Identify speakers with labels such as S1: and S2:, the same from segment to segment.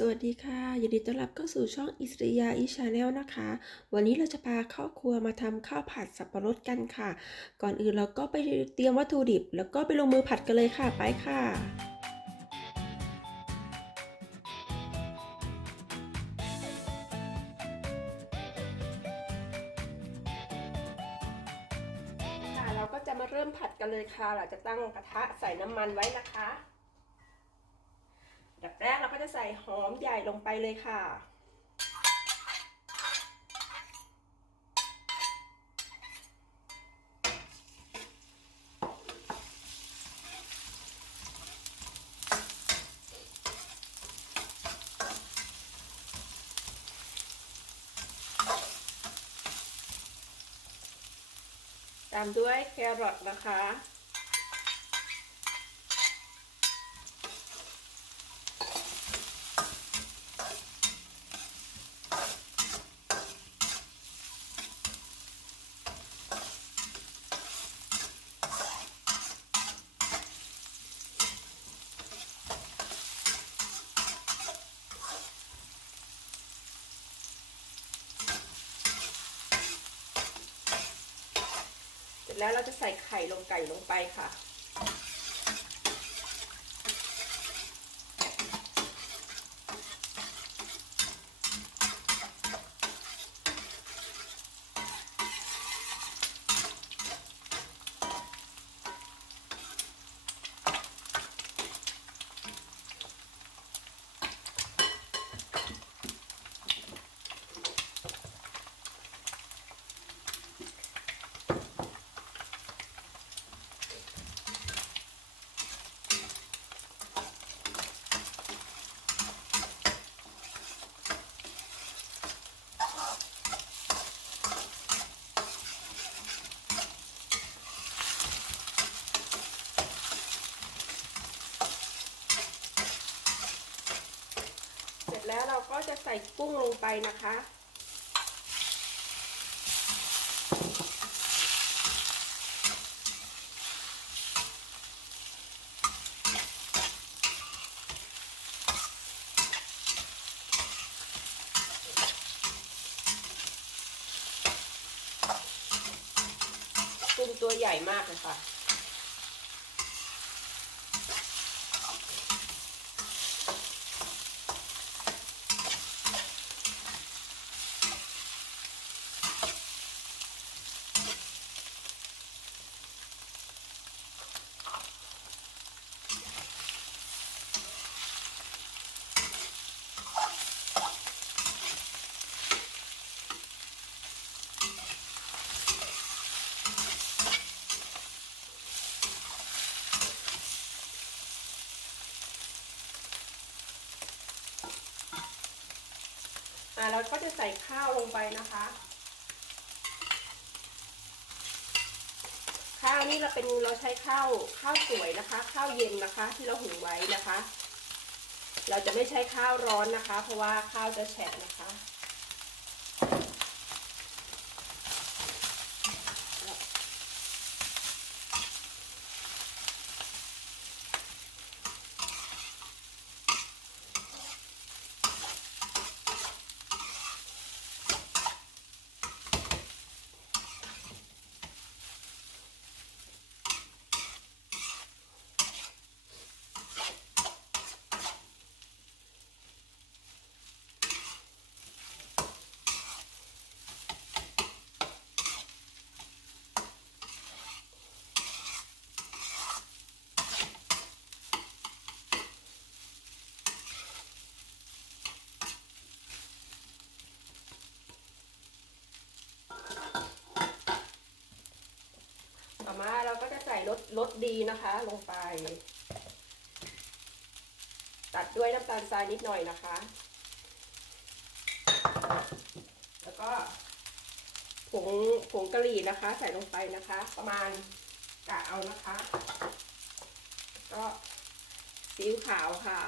S1: สวัสดีค่ะยินดีต้อนรับเข้าสู่ช่องอิสริยาอีชาแนลนะคะ วันนี้เราจะพาครอบครัวมาทำข้าวผัดสับปะรดกันค่ะ ก่อนอื่นเราก็ไปเตรียมวัตถุดิบ แล้วก็ไปลงมือผัดกันเลยค่ะไปค่ะค่ะเราก็จะมาเริ่มผัดกันเลยค่ะ เราจะตั้งกระทะใส่น้ำมันไว้นะคะดับแรก จะใส่หอมใหญ่ลงไปเลยค่ะ ตามด้วยแครอทนะคะ แล้วเราจะใส่ไข่ลงไก่ลงไปค่ะ แล้วเราก็จะใส่กุ้งลงไปนะคะ กุ้งตัวใหญ่มากเลยค่ะ อ่าเราก็จะใส่ข้าวลงไปนะคะ ข้าวนี่เราเป็นเราใช้ข้าวข้าวสวยนะคะ ข้าวเย็นนะคะ ที่เราหุงไว้นะคะ เราจะไม่ใช้ข้าวร้อนนะคะ เพราะว่าข้าวจะแฉะนะคะ ต่อมาเราก็จะใส่รสรสดีนะคะ ลงไป ตัดด้วยน้ำตาลทรายนิดหน่อยนะคะ แล้วก็ผงผงกะหรี่นะคะ ใส่ลงไปนะคะ ประมาณกะเอานะคะ ก็ซีอิ๊วขาวค่ะ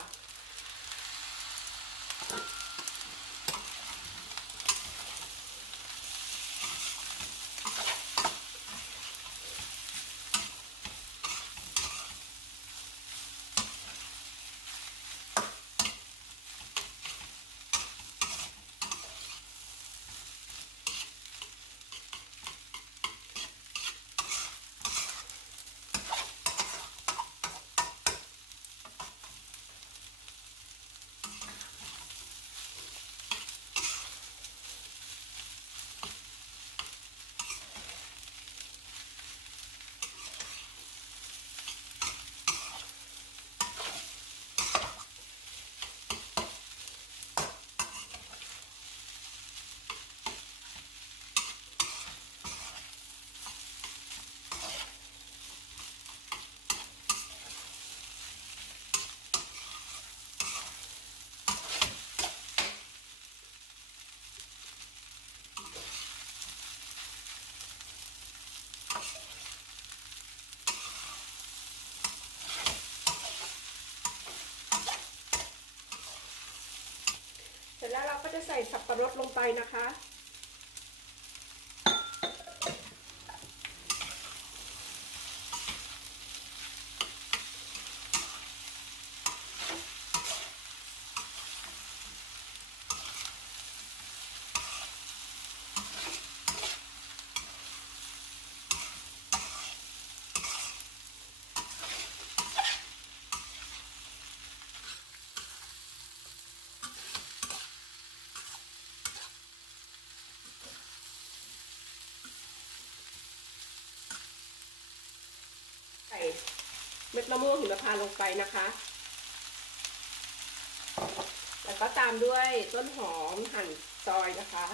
S1: ร็จแล้วเราก็จะใส่สับปะรดลงไปนะคะ ใส่เมะม่วงหิมพานต์ลงไปนะคะ แล้วก็ตามด้วยต้นหอมหั่นซอยนะคะ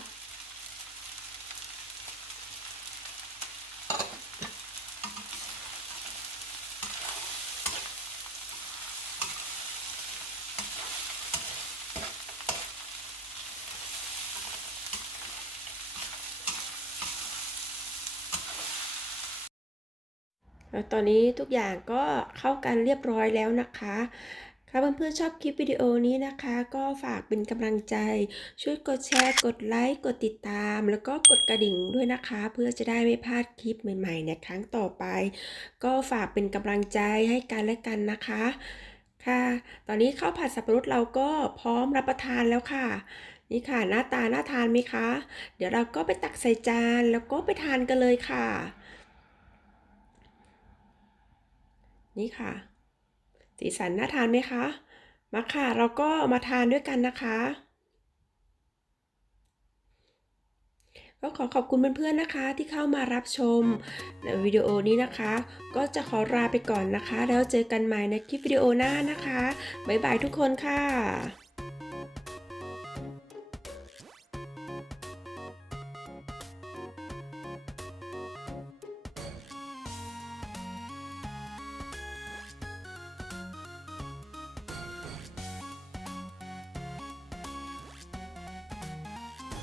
S1: ตอนนี้ทุกอย่างก็เข้ากันเรียบร้อยแล้วนะคะค่ะเพื่อนๆชอบคลิปวิดีโอนี้นะคะ ก็ฝากเป็นกำลังใจ ช่วยกดแชร์ กดไลค์กดติดตาม แล้วก็กดกระดิ่งด้วยนะคะ เพื่อจะได้ไม่พลาดคลิปใหม่ๆในครั้งต่อไป ก็ฝากเป็นกำลังใจให้กันและกันนะคะ ค่ะ ตอนนี้ข้าวผัดสับปะรดเราก็พร้อมรับประทานแล้วค่ะ นี่ค่ะหน้าตาน่าทานไหมคะ เดี๋ยวเราก็ไปตักใส่จานแล้วก็ไปทานกันเลยค่ะ นี่ค่ะ สีสันน่าทานไหมคะมาค่ะ เราก็มาทานด้วยกันนะคะก็ขอขอบคุณเพื่อนๆนะคะที่เข้ามารับชมในวิดีโอนี้นะคะ ก็จะขอลาไปก่อนนะคะ แล้วเจอกันใหม่ในคลิปวิดีโอหน้านะคะ บ๊ายบายทุกคนค่ะ